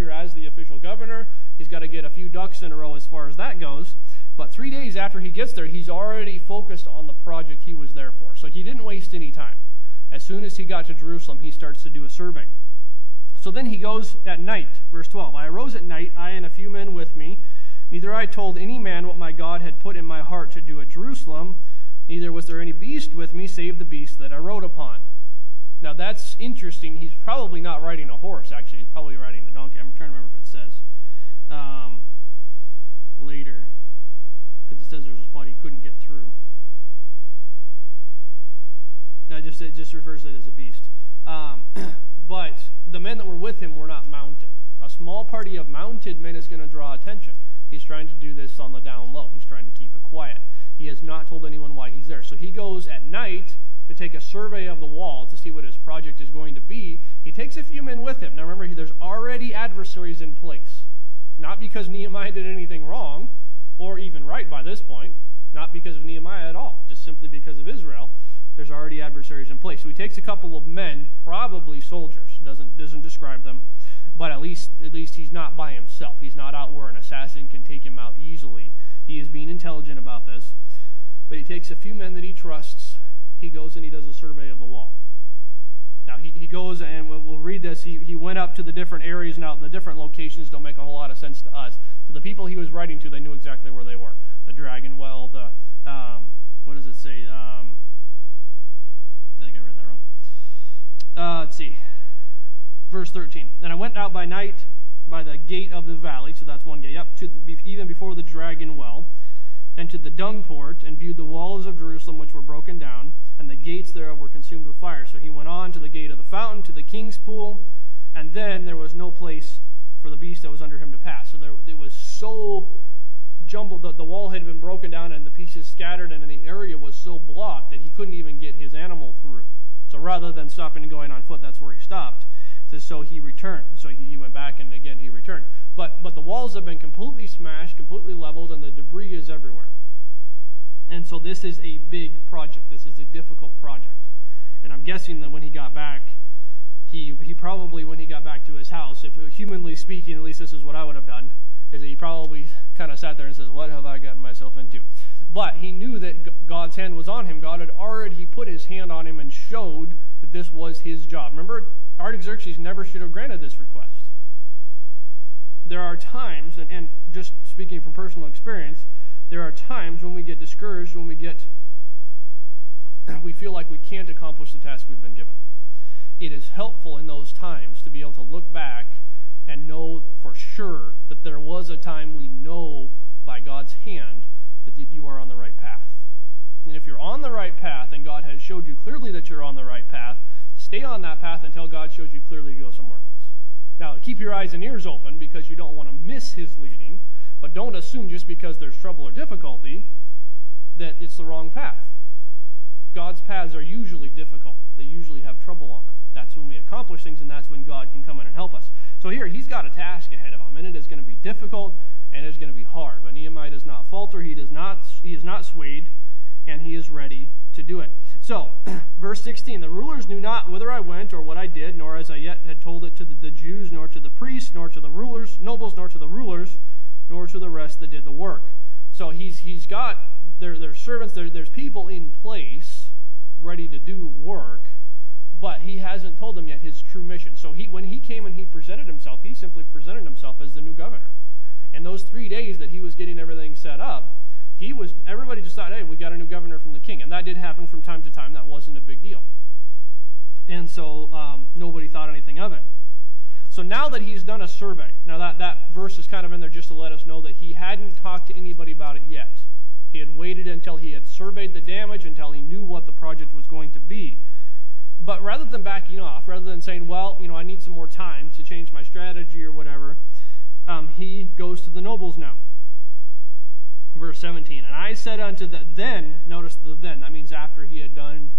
here as the official governor. He's got to get a few ducks in a row as far as that goes. But 3 days after he gets there, he's already focused on the project he was there for. So he didn't waste any time. As soon as he got to Jerusalem, he starts to do a survey. So then he goes at night, verse 12. I arose at night, I and a few men with me. Neither I told any man what my God had put in my heart to do at Jerusalem, neither was there any beast with me, save the beast that I rode upon. Now that's interesting. He's probably not riding a horse, actually. He's probably riding a donkey. I'm trying to remember if it says later. Because it says there's a spot he couldn't get through. It just refers to it as a beast. But the men that were with him were not mounted. A small party of mounted men is going to draw attention. He's trying to do this on the down low. He's trying to keep it quiet. He has not told anyone why he's there. So he goes at night to take a survey of the wall to see what his project is going to be. He takes a few men with him. Now remember, there's already adversaries in place. Not because Nehemiah did anything wrong, or even right by this point. Not because of Nehemiah at all. Just simply because of Israel. There's already adversaries in place. So he takes a couple of men, probably soldiers. Doesn't describe them. But at least he's not by himself. He's not out where an assassin can take him out easily. He is being intelligent about this. But he takes a few men that he trusts. He goes and he does a survey of the wall. Now he goes, and we'll read this. He went up to the different areas. Now the different locations don't make a whole lot of sense to us. To the people he was writing to, they knew exactly where they were. The Dragon Well, the what does it say? I think I read that wrong. Let's see. Verse 13. And I went out by night by the gate of the valley, so that's one gate, up to even before the Dragon Well, and to the dung port, and viewed the walls of Jerusalem which were broken down, and the gates thereof were consumed with fire. So he went on to the gate of the fountain, to the king's pool, and then there was no place for the beast that was under him to pass. So it was so jumbled that the wall had been broken down and the pieces scattered, and the area was so blocked that he couldn't even get his animal through. So rather than stopping and going on foot, that's where he stopped. It says, so he returned. So he went back, and again he returned. But the walls have been completely smashed, completely leveled, and the debris is everywhere. And so this is a big project. This is a difficult project. And I'm guessing that when he got back, he probably, when he got back to his house, if humanly speaking, at least this is what I would have done, is that he probably kind of sat there and says, what have I gotten myself into? But he knew that God's hand was on him. God had already put his hand on him and showed that this was his job. Remember, Artaxerxes never should have granted this request. There are times, and just speaking from personal experience, there are times when we get discouraged, when we feel like we can't accomplish the task we've been given. It is helpful in those times to be able to look back and know for sure that there was a time we know by God's hand that you are on the right path. And if you're on the right path and God has showed you clearly that you're on the right path, stay on that path until God shows you clearly to go somewhere else. Now, keep your eyes and ears open because you don't want to miss his leading, but don't assume just because there's trouble or difficulty that it's the wrong path. God's paths are usually difficult. They usually have trouble on them. That's when we accomplish things, and that's when God can come in and help us. So here, he's got a task ahead of him, and it is going to be difficult, and it's going to be hard. But Nehemiah does not falter. He is not swayed, and he is ready to do it. So, verse 16, the rulers knew not whither I went or what I did, nor as I yet had told it to the Jews, nor to the priests, nor to the rulers, nobles, nor to the rulers, nor to the rest that did the work. So he's got their servants, there's people in place ready to do work, but he hasn't told them yet his true mission. So when he came and he presented himself, he simply presented himself as the new governor. And those 3 days that he was getting everything set up, everybody just thought, hey, we got a new governor from the king. And that did happen from time to time. That wasn't a big deal. And so nobody thought anything of it. So now that he's done a survey, now that verse is kind of in there just to let us know that he hadn't talked to anybody about it yet. He had waited until he had surveyed the damage, until he knew what the project was going to be. But rather than backing off, rather than saying, well, I need some more time to change my strategy or whatever, he goes to the nobles now. Verse 17, and I said unto then, notice the then, that means after he had done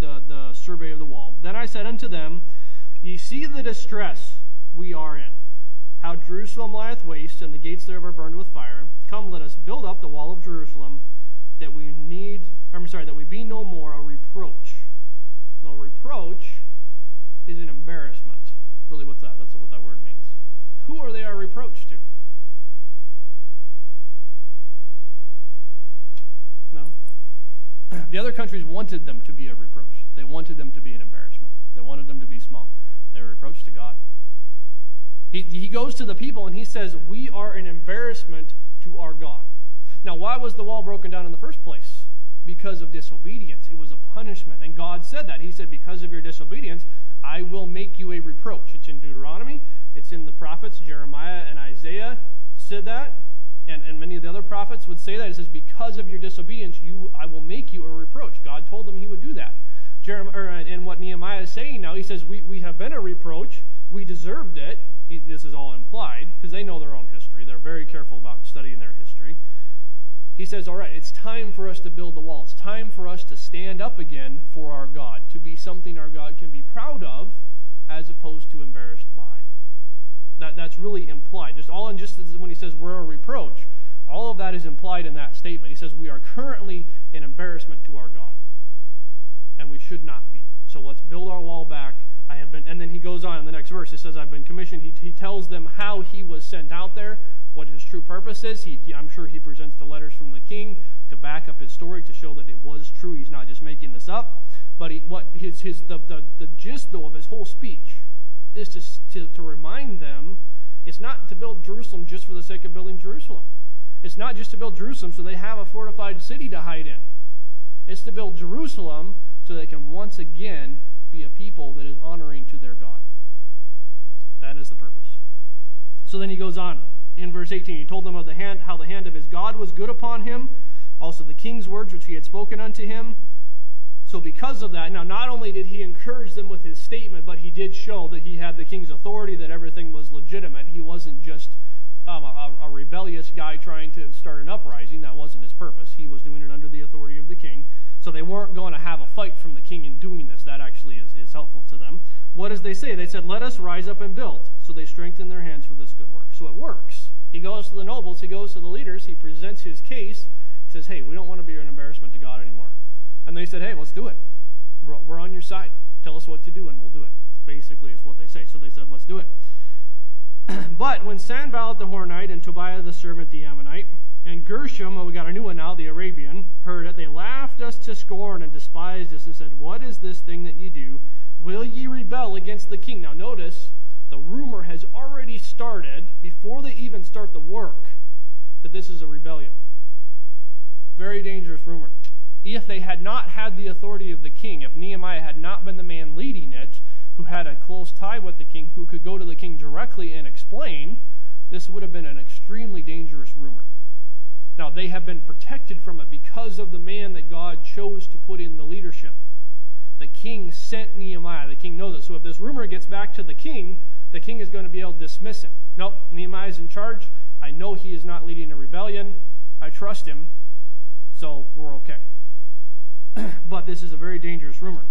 the survey of the wall. Then I said unto them, ye see the distress we are in, how Jerusalem lieth waste, and the gates thereof are burned with fire. Come, let us build up the wall of Jerusalem, that we be no more a reproach. No, reproach is an embarrassment. Really, that's what that word means. Who are reproach to? No. The other countries wanted them to be a reproach. They wanted them to be an embarrassment. They wanted them to be small. They were a reproach to God. He goes to the people and he says, we are an embarrassment to our God. Now, why was the wall broken down in the first place? Because of disobedience. It was a punishment. And God said that. He said, because of your disobedience, I will make you a reproach. It's in Deuteronomy. It's in the prophets. Jeremiah and Isaiah said that. And many of the other prophets would say that. It says, because of your disobedience, I will make you a reproach. God told them he would do that. And what Nehemiah is saying now, he says, we have been a reproach. We deserved it. This is all implied, because they know their own history. They're very careful about studying their history. He says, all right, it's time for us to build the wall. It's time for us to stand up again for our God, to be something our God can be proud of, as opposed to embarrassed by. That's really implied. Just when he says we're a reproach, all of that is implied in that statement. He says we are currently an embarrassment to our God, and we should not be. So let's build our wall back. And then he goes on in the next verse. It says, I've been commissioned. He tells them how he was sent out there, what his true purpose is. I'm sure he presents the letters from the king to back up his story, to show that it was true. He's not just making this up. But the gist, though, of his whole speech is to remind them, it's not to build Jerusalem just for the sake of building Jerusalem. It's not just to build Jerusalem so they have a fortified city to hide in. It's to build Jerusalem so they can once again be a people that is honoring to their God. That is the purpose. So then he goes on in verse 18. He told them of how the hand of his God was good upon him, also the king's words which he had spoken unto him. So because of that, now not only did he encourage them with his statement, but he did show that he had the king's authority, that everything was legitimate. He wasn't just a rebellious guy trying to start an uprising. That wasn't his purpose. He was doing it under the authority of the king. So they weren't going to have a fight from the king in doing this. That actually is helpful to them. What does they say? They said, let us rise up and build. So they strengthened their hands for this good work. So it works. He goes to the nobles. He goes to the leaders. He presents his case. He says, hey, we don't want to be an embarrassment to God anymore. And they said, hey, let's do it. We're on your side. Tell us what to do and we'll do it. Basically is what they say. So they said, let's do it. But when Sanballat the Horonite and Tobiah the servant the Ammonite and Gershom, we got a new one now, the Arabian, heard it, they laughed us to scorn and despised us and said, what is this thing that ye do? Will ye rebel against the king? Now notice, the rumor has already started, before they even start the work, that this is a rebellion. Very dangerous rumor. If they had not had the authority of the king, if Nehemiah had not been the man leading it, who had a close tie with the king, who could go to the king directly and explain, this would have been an extremely dangerous rumor. Now, they have been protected from it because of the man that God chose to put in the leadership. The king sent Nehemiah. The king knows it. So if this rumor gets back to the king is going to be able to dismiss it. Nope, Nehemiah's in charge. I know he is not leading a rebellion. I trust him, so we're okay. But this is a very dangerous rumor.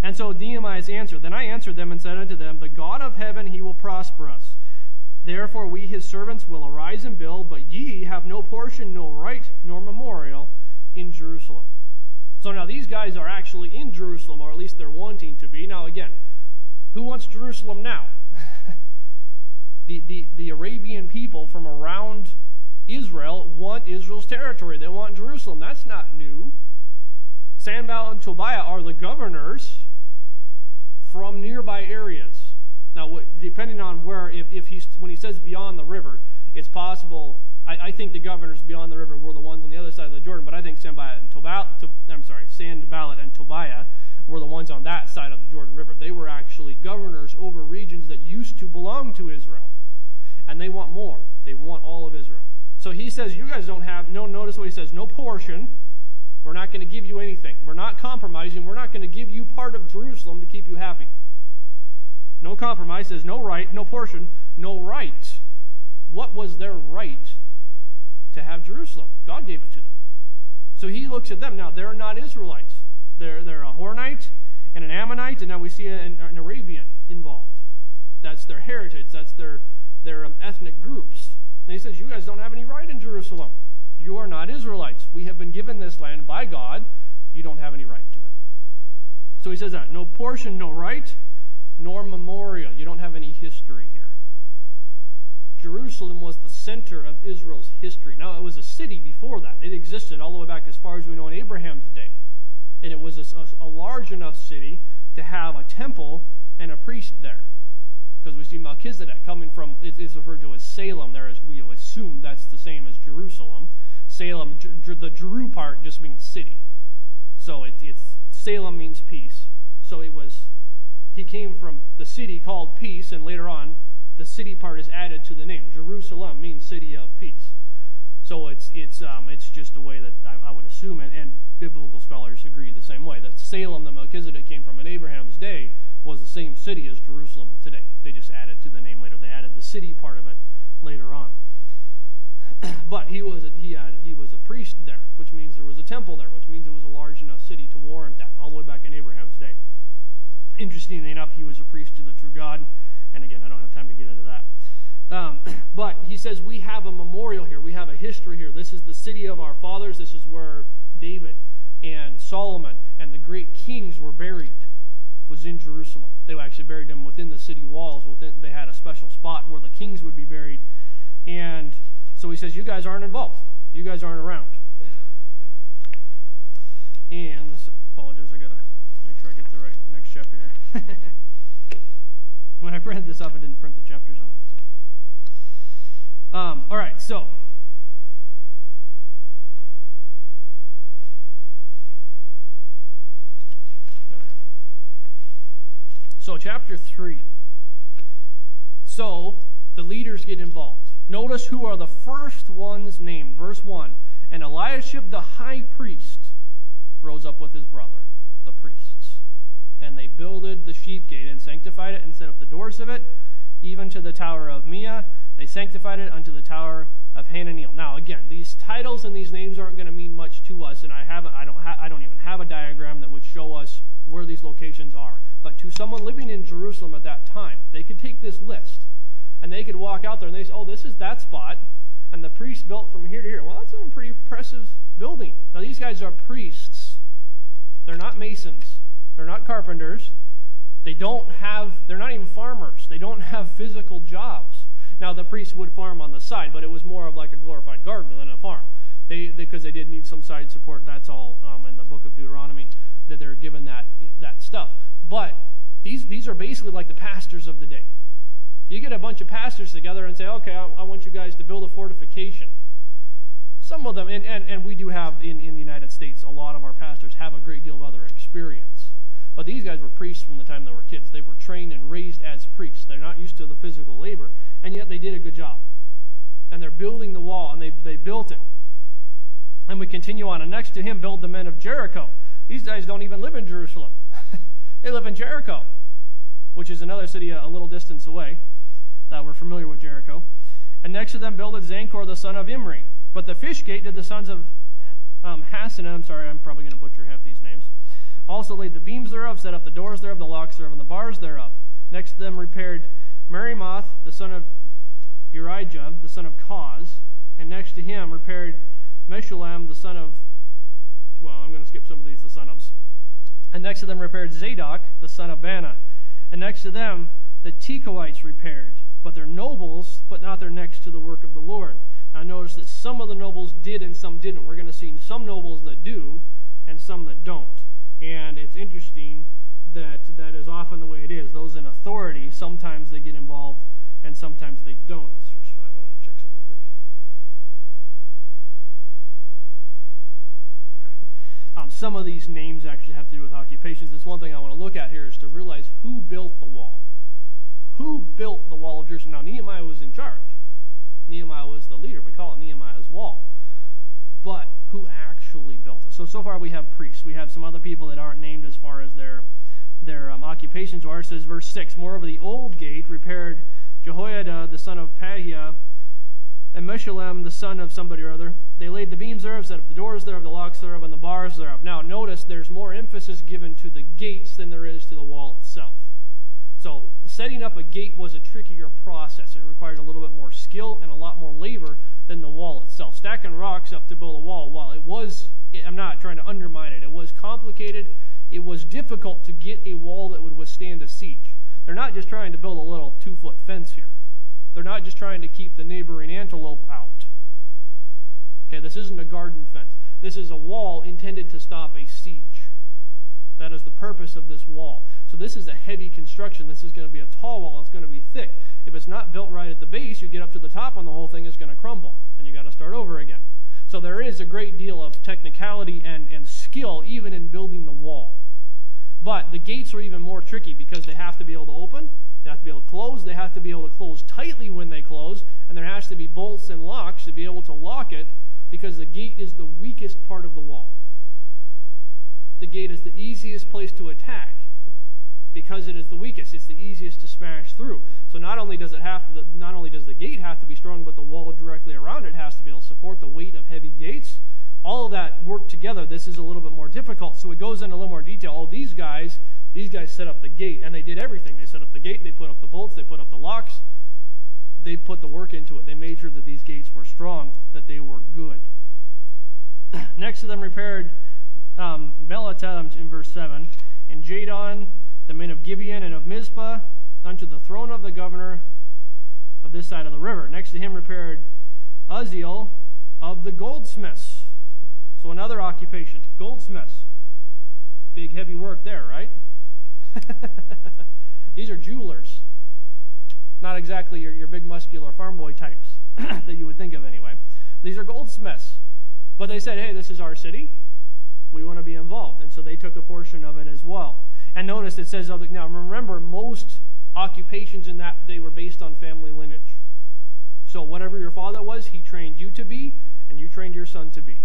And so Nehemiah's answered, then I answered them and said unto them, the God of heaven, he will prosper us. Therefore we his servants will arise and build, but ye have no portion, no right, nor memorial in Jerusalem. So now these guys are actually in Jerusalem, or at least they're wanting to be. Now again, who wants Jerusalem now? The Arabian people from around Israel want Israel's territory. They want Jerusalem. That's not new. Sanballat and Tobiah are the governors from nearby areas. Now, depending on where, when he says beyond the river, it's possible. I think the governors beyond the river were the ones on the other side of the Jordan, but I think Sanballat and Tobiah were the ones on that side of the Jordan River. They were actually governors over regions that used to belong to Israel, and they want more. They want all of Israel. So he says, you guys don't have, notice what he says, no portion. We're not going to give you anything. We're not compromising. We're not going to give you part of Jerusalem to keep you happy. No compromise. Says no right, no portion, no right. What was their right to have Jerusalem? God gave it to them. So he looks at them. Now, they're not Israelites. They're a Horonite and an Ammonite, and now we see an Arabian involved. That's their heritage. That's their ethnic groups. And he says, you guys don't have any right in Jerusalem. You are not Israelites. We have been given this land by God. You don't have any right to it. So he says that. No portion, no right, nor memorial. You don't have any history here. Jerusalem was the center of Israel's history. Now, it was a city before that. It existed all the way back as far as we know in Abraham's day. And it was a large enough city to have a temple and a priest there. Because we see Melchizedek coming from, it's referred to as Salem there, as we assume that's the same as Jerusalem. Salem, the Jeru part just means city. So it's Salem means peace. So he came from the city called peace, and later on, the city part is added to the name. Jerusalem means city of peace. So it's just a way that I would assume, and biblical scholars agree the same way, that Salem that Melchizedek came from in Abraham's day was the same city as Jerusalem today. They just added to the name later. They added the city part of it later on. But he was a priest there, which means there was a temple there, which means it was a large enough city to warrant that, all the way back in Abraham's day. Interestingly enough, he was a priest to the true God, and again, I don't have time to get into that. But he says we have a memorial here. We have a history here. This is the city of our fathers. This is where David and Solomon and the great kings were buried, was in Jerusalem. They actually buried them within the city walls. They had a special spot where the kings would be buried. And so he says, you guys aren't involved. You guys aren't around. And apologize, I got to make sure I get the right next chapter here. When I printed this up, I didn't print the chapters on it. So. All right, so there we go. So chapter 3. So the leaders get involved. Notice who are the first ones named. Verse 1. And Eliashib the high priest rose up with his brother, the priests. And they builded the sheep gate and sanctified it and set up the doors of it, even to the tower of Mia. They sanctified it unto the tower of Hananiel. Now, again, these titles and these names aren't going to mean much to us, and I don't even have a diagram that would show us where these locations are. But to someone living in Jerusalem at that time, they could take this list, and they could walk out there and they say, oh, this is that spot, and the priest built from here to here. Well, that's a pretty impressive building. Now, these guys are priests. They're not masons. They're not carpenters. They're not even farmers. They don't have physical jobs. Now, the priests would farm on the side, but it was more of like a glorified garden than a farm. Because they did need some side support. That's all in the book of Deuteronomy that they're given that stuff. But these are basically like the pastors of the day. You get a bunch of pastors together and say, okay, I want you guys to build a fortification. Some of them, and we do have in the United States, a lot of our pastors have a great deal of other experience. But these guys were priests from the time they were kids. They were trained and raised as priests. They're not used to the physical labor, and yet they did a good job. And they're building the wall, and they built it. And we continue on. And next to him build the men of Jericho. These guys don't even live in Jerusalem. They live in Jericho, which is another city a little distance away. We're familiar with Jericho. And next to them builded Zancor the son of Imri. But the fish gate did the sons of Hassanah. I'm sorry, I'm probably going to butcher half these names. Also laid the beams thereof, set up the doors thereof, the locks thereof, and the bars thereof. Next to them repaired Merimoth, the son of Urijah, the son of Koz. And next to him repaired Meshullam, the son of, well, I'm going to skip some of these, the son-ofs. And next to them repaired Zadok, the son of Bana. And next to them the Tekoites repaired, but their nobles put not their necks to the work of the Lord. Now notice that some of the nobles did and some didn't. We're going to see some nobles that do and some that don't. And it's interesting that is often the way it is. Those in authority, sometimes they get involved and sometimes they don't. That's verse 5. I want to check something real quick. Okay. Some of these names actually have to do with occupations. It's one thing I want to look at here is to realize who built the wall. Who built the wall of Jerusalem? Now, Nehemiah was in charge. Nehemiah was the leader. We call it Nehemiah's wall. But who actually built it? So far we have priests. We have some other people that aren't named as far as their occupations are. It says, verse 6, moreover, the old gate repaired Jehoiada, the son of Pahiah, and Meshullam, the son of somebody or other. They laid the beams thereof, set up the doors thereof, the locks thereof, and the bars thereof. Now, notice there's more emphasis given to the gates than there is to the wall itself. So setting up a gate was a trickier process. It required a little bit more skill and a lot more labor than the wall itself. Stacking rocks up to build a wall, while it was, I'm not trying to undermine it, it was complicated. It was difficult to get a wall that would withstand a siege. They're not just trying to build a little 2-foot fence here. They're not just trying to keep the neighboring antelope out. Okay, this isn't a garden fence. This is a wall intended to stop a siege. That is the purpose of this wall. So this is a heavy construction. This is going to be a tall wall. It's going to be thick. If it's not built right at the base, you get up to the top and the whole thing is going to crumble. And you got to start over again. So there is a great deal of technicality and skill even in building the wall. But the gates are even more tricky because they have to be able to open, they have to be able to close, they have to be able to close tightly when they close, and there has to be bolts and locks to be able to lock it because the gate is the weakest part of the wall. The gate is the easiest place to attack because it is the weakest. It's the easiest to smash through. So not only does the gate have to be strong, but the wall directly around it has to be able to support the weight of heavy gates. All of that work together. This is a little bit more difficult. So it goes into a little more detail. Oh, these guys set up the gate, and they did everything. They set up the gate, they put up the bolts, they put up the locks. They put the work into it. They made sure that these gates were strong, that they were good. Next to them repaired Melata in verse 7, and Jadon, the men of Gibeon and of Mizpah, unto the throne of the governor of this side of the river. Next to him repaired Uzziel of the goldsmiths. So another occupation, goldsmiths. Big heavy work there, right? These are jewelers. Not exactly your big muscular farm boy types that you would think of anyway. These are goldsmiths. But they said, hey, this is our city. We want to be involved. And so they took a portion of it as well. And notice it says, now remember, most occupations in that day were based on family lineage. So whatever your father was, he trained you to be, and you trained your son to be.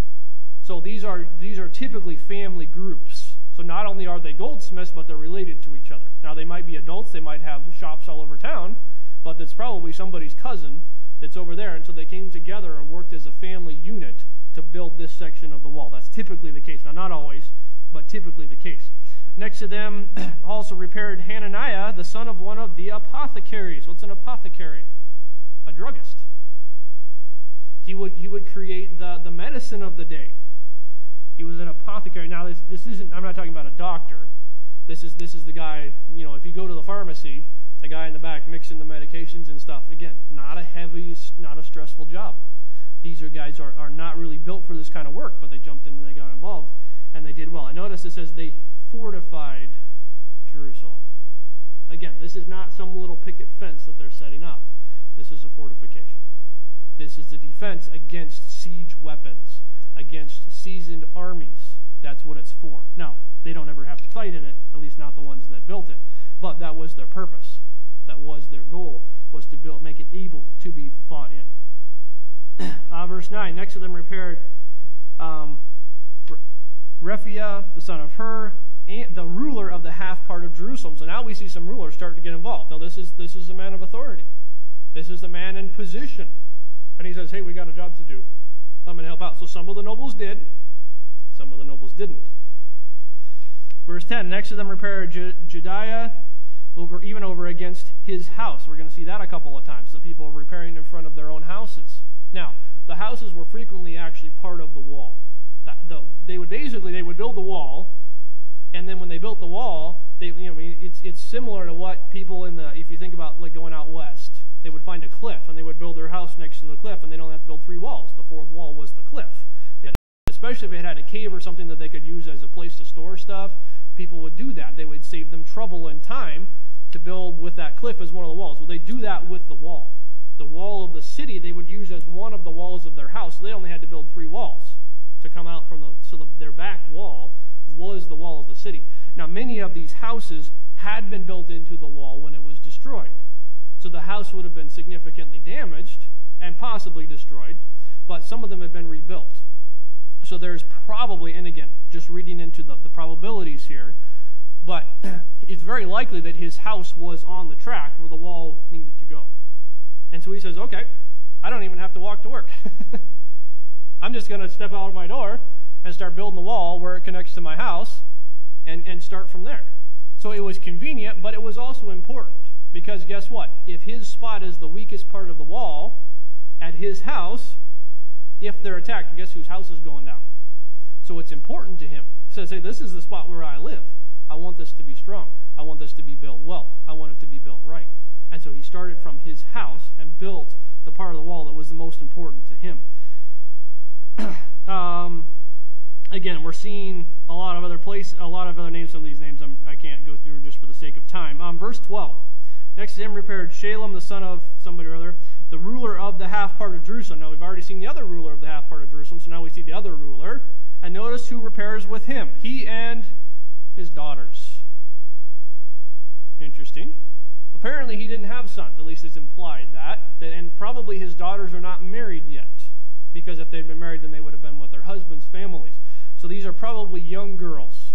So these are typically family groups. So not only are they goldsmiths, but they're related to each other. Now they might be adults, they might have shops all over town, but it's probably somebody's cousin that's over there. And so they came together and worked as a family unit to build this section of the wall. That's typically the case. Now not always, but typically the case. Next to them also repaired Hananiah, the son of one of the apothecaries. What's an apothecary? A druggist. He would create the medicine of the day. He was an apothecary. Now this isn't, I'm not talking about a doctor. This is the guy, if you go to the pharmacy, the guy in the back mixing the medications and stuff. Again, not a heavy, not a stressful job. These guys are not really built for this kind of work, but they jumped in and they got involved, and they did well. I notice it says they fortified Jerusalem. Again, this is not some little picket fence that they're setting up. This is a fortification. This is the defense against siege weapons, against seasoned armies. That's what it's for. Now, they don't ever have to fight in it, at least not the ones that built it, but that was their purpose. That was their goal, was to make it able to be fought in. Verse 9, next to them repaired Rephaiah, the son of Hur, and the ruler of the half part of Jerusalem. So now we see some rulers start to get involved. Now this is a man of authority. This is the man in position. And he says, hey, we got a job to do. I'm going to help out. So some of the nobles did, some of the nobles didn't. Verse 10, next to them repaired Jediah, over against his house. We're going to see that a couple of times. The people repairing in front of their own houses. Now, the houses were frequently actually part of the wall. They would build the wall, and then when they built the wall, it's similar to what people if you think about like going out west, they would find a cliff and they would build their house next to the cliff, and they don't have to build 3 walls. The 4th wall was the cliff. Especially if it had a cave or something that they could use as a place to store stuff, people would do that. They would save them trouble and time to build with that cliff as one of the walls. Well, they do that with the wall. The wall of the city they would use as one of the walls of their house. So they only had to build 3 walls to come out from their back wall was the wall of the city. Now, many of these houses had been built into the wall when it was destroyed. So the house would have been significantly damaged and possibly destroyed, but some of them had been rebuilt. So there's probably, and again, just reading into the probabilities here, but it's very likely that his house was on the track where the wall needed to go. And so he says, okay, I don't even have to walk to work. I'm just going to step out of my door and start building the wall where it connects to my house and start from there. So it was convenient, but it was also important because guess what? If his spot is the weakest part of the wall at his house, if they're attacked, guess whose house is going down? So it's important to him. He says, hey, this is the spot where I live. I want this to be strong. I want this to be built well. I want it to be built right. And so he started from his house and built the part of the wall that was the most important to him. Again, we're seeing a lot of other names. Some of these names I can't go through just for the sake of time. Verse 12. Next to him repaired Shalem, the son of somebody or other, the ruler of the half part of Jerusalem. Now we've already seen the other ruler of the half part of Jerusalem, so now we see the other ruler. And notice who repairs with him. He and his daughters. Interesting. Apparently he didn't have sons, at least it's implied that, and probably his daughters are not married yet, because if they'd been married, then they would have been with their husbands' families. So these are probably young girls.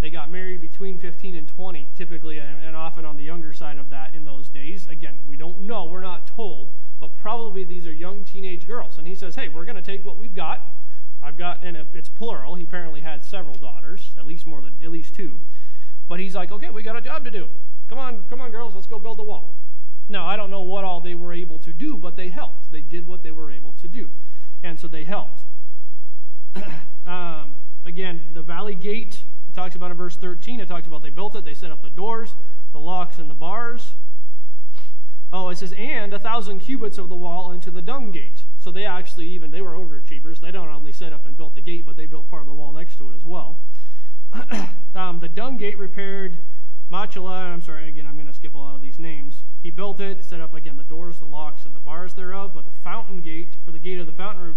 They got married between 15 and 20, typically, and often on the younger side of that in those days. Again, we don't know, we're not told, but probably these are young teenage girls. And he says, hey, we're going to take what we've got. And it's plural. He apparently had several daughters, at least two. But he's like, okay, we got a job to do. Come on, girls, let's go build the wall. Now, I don't know what all they were able to do, but they helped. They did what they were able to do. And so they helped. Again, the valley gate, it talks about in verse 13, it talks about they built it, they set up the doors, the locks, and the bars. Oh, it says, and 1,000 cubits of the wall into the dung gate. So they were overachievers. They don't only set up and built the gate, but they built part of the wall next to it as well. The dung gate repaired Machala, I'm going to skip a lot of these names. He built it, set up again the doors, the locks, and the bars thereof. But the fountain gate, or the gate of the fountain,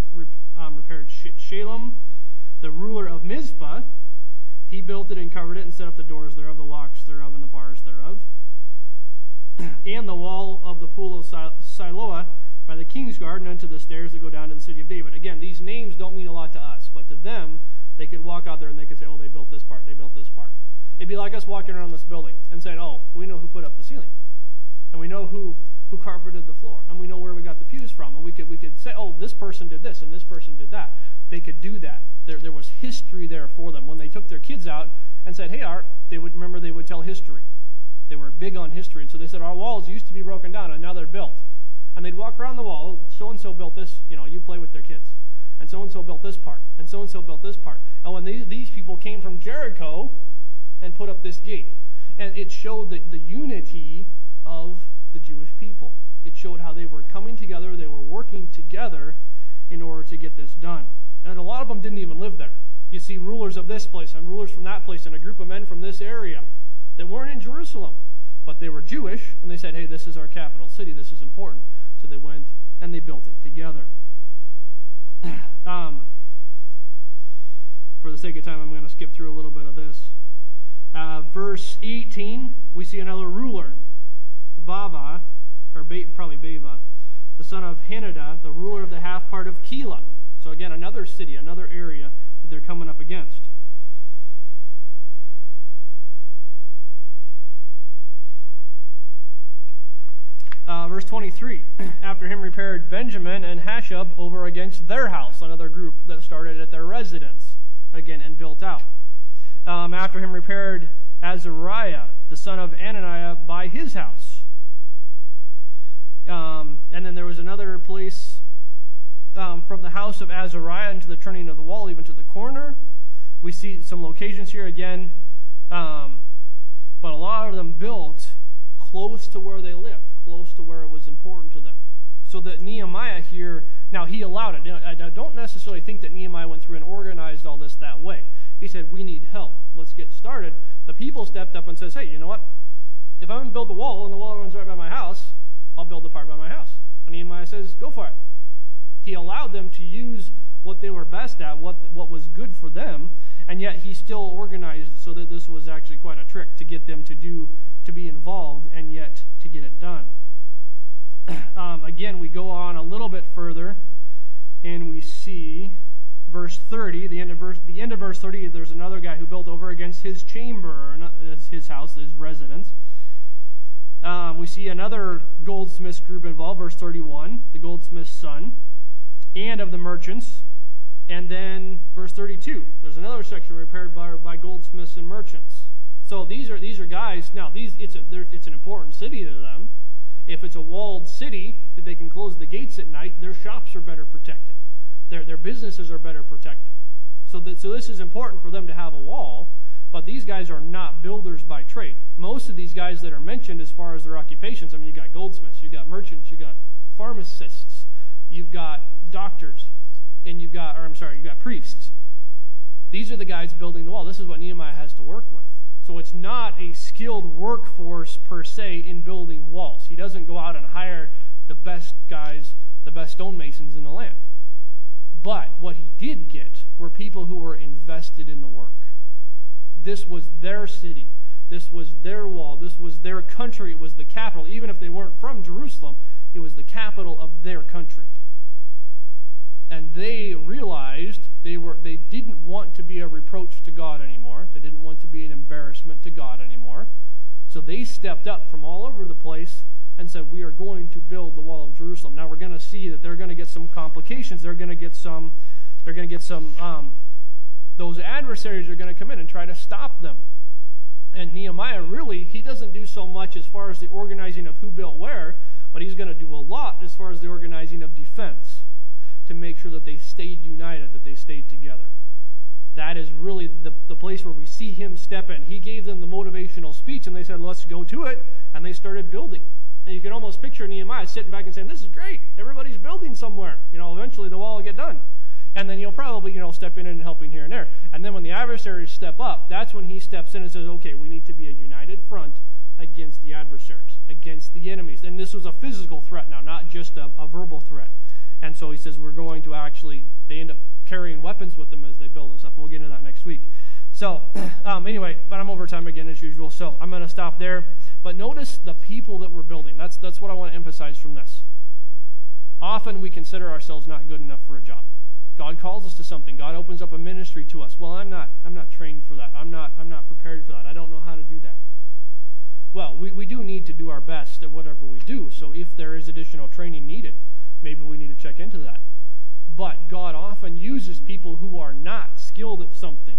repaired Shalem, the ruler of Mizpah. He built it and covered it and set up the doors thereof, the locks thereof, and the bars thereof. And the wall of the pool of Siloah by the king's garden unto the stairs that go down to the city of David. Again, these names don't mean a lot to us, but to them, they could walk out there and they could say, oh, they built this part, they built this part. It'd be like us walking around this building and saying, oh, we know who put up the ceiling. And we know who carpeted the floor. And we know where we got the pews from. And we could say, oh, this person did this and this person did that. They could do that. There was history there for them. When they took their kids out and said, hey, Art, they would tell history. They were big on history. And so they said, our walls used to be broken down and now they're built. And they'd walk around the wall, so-and-so built this, you play with their kids. And so-and-so built this part. And so-and-so built this part. And when these people came from Jericho and put up this gate, and it showed the unity of the Jewish people. It showed how they were coming together, they were working together in order to get this done. And a lot of them didn't even live there. You see rulers of this place and rulers from that place and a group of men from this area that weren't in Jerusalem, but they were Jewish, and they said, hey, this is our capital city, this is important. So they went and they built it together. For the sake of time, I'm going to skip through a little bit of this. Verse 18, we see another ruler, Bava, or probably Bava, the son of Henada, the ruler of the half part of Keilah. So again, another city, another area that they're coming up against. Verse 23, after him repaired Benjamin and Hashub over against their house, another group that started at their residence, again, and built out. After him repaired Azariah, the son of Ananiah, by his house. And then there was another place from the house of Azariah into the turning of the wall, even to the corner. We see some locations here again, but a lot of them built close to where they lived, close to where it was important to them. So that Nehemiah here, now he allowed it. I don't necessarily think that Nehemiah went through and organized all this that way. He said, we need help. Let's get started. The people stepped up and says, hey, you know what? If I'm going to build the wall and the wall runs right by my house, I'll build the part by my house. And Nehemiah says, go for it. He allowed them to use what they were best at, what was good for them, and yet he still organized so that this was actually quite a trick to get them to be involved and yet to get it done. Again, we go on a little bit further, and we see verse 30, the end of verse 30, there's another guy who built over against his chamber, or his house, his residence. We see another goldsmiths group involved, verse 31, the goldsmith's son, and of the merchants. And then verse 32, there's another section repaired by goldsmiths and merchants. So these are guys. Now it's an important city to them. If it's a walled city that they can close the gates at night, their shops are better protected. Their businesses are better protected. So this is important for them to have a wall. But these guys are not builders by trade. Most of these guys that are mentioned as far as their occupations, I mean, you got goldsmiths, you got merchants, you got pharmacists, you've got doctors, and you got priests. These are the guys building the wall. This is what Nehemiah has to work with. So it's not a skilled workforce per se in building walls. He doesn't go out and hire the best guys, the best stonemasons in the land. But what he did get were people who were invested in the work. This was their city. This was their wall. This was their country. It was the capital. Even if they weren't from Jerusalem, it was the capital of their country. And they realized they didn't want to be a reproach to God anymore. They didn't want to be an embarrassment to God anymore. So they stepped up from all over the place and said, we are going to build the wall of Jerusalem. Now we're going to see that they're going to get some complications. They're going to get some those adversaries are going to come in and try to stop them. And Nehemiah really, he doesn't do so much as far as the organizing of who built where, but he's going to do a lot as far as the organizing of defense to make sure that they stayed united, that they stayed together. That is really the place where we see him step in. He gave them the motivational speech, and they said, let's go to it, and they started building. And you can almost picture Nehemiah sitting back and saying, this is great. Everybody's building somewhere. Eventually the wall will get done. And then you'll probably, step in and helping here and there. And then when the adversaries step up, that's when he steps in and says, okay, we need to be a united front against the adversaries, against the enemies. And this was a physical threat now, not just a verbal threat. And so he says we're going to they end up carrying weapons with them as they build and stuff. We'll get into that next week. So anyway, but I'm over time again as usual, so I'm going to stop there. But notice the people that we're building. That's what I want to emphasize from this. Often we consider ourselves not good enough for a job. God calls us to something. God opens up a ministry to us. Well, I'm not trained for that. I'm not prepared for that. I don't know how to do that. Well, we do need to do our best at whatever we do. So if there is additional training needed, maybe we need to check into that. But God often uses people who are not skilled at something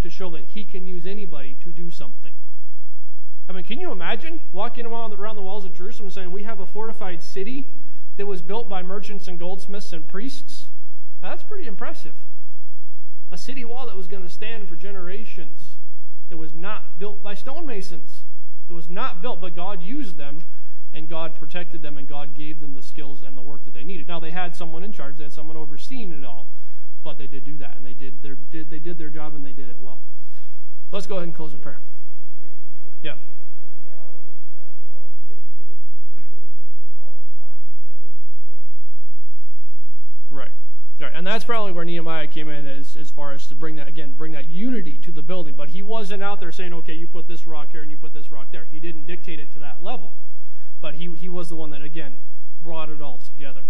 to show that he can use anybody to do something. I mean, can you imagine walking around the walls of Jerusalem and saying, we have a fortified city that was built by merchants and goldsmiths and priests? Now, that's pretty impressive. A city wall that was going to stand for generations, that was not built by stonemasons. It was not built, but God used them, and God protected them, and God gave them the skills and the work that they needed. Now, they had someone in charge, they had someone overseeing it all, but they did do that, and they did their job, and they did it well. Let's go ahead and close in prayer. Yeah. Right. And that's probably where Nehemiah came in as far as to bring that unity to the building. But he wasn't out there saying, okay, you put this rock here and you put this rock there. He didn't dictate it to that level. But he was the one that, again, brought it all together.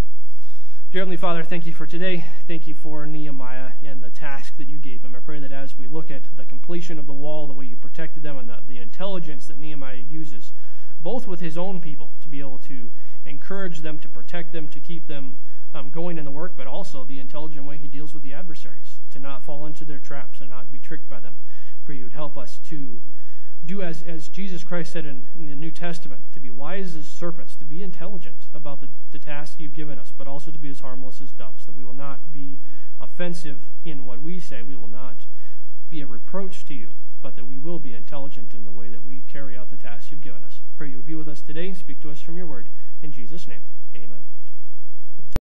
Dear Heavenly Father, thank you for today. Thank you for Nehemiah and the task that you gave him. I pray that as we look at the completion of the wall, the way you protected them, and the intelligence that Nehemiah uses, both with his own people, to be able to encourage them, to protect them, to keep them going in the work, but also the intelligent way he deals with the adversaries, to not fall into their traps and not be tricked by them. Pray you would help us to do as Jesus Christ said in the New Testament, to be wise as serpents, to be intelligent about the task you've given us, but also to be as harmless as doves, that we will not be offensive in what we say, we will not be a reproach to you, but that we will be intelligent in the way that we carry out the tasks you've given us. Pray you would be with us today, speak to us from your word. In Jesus' name, amen.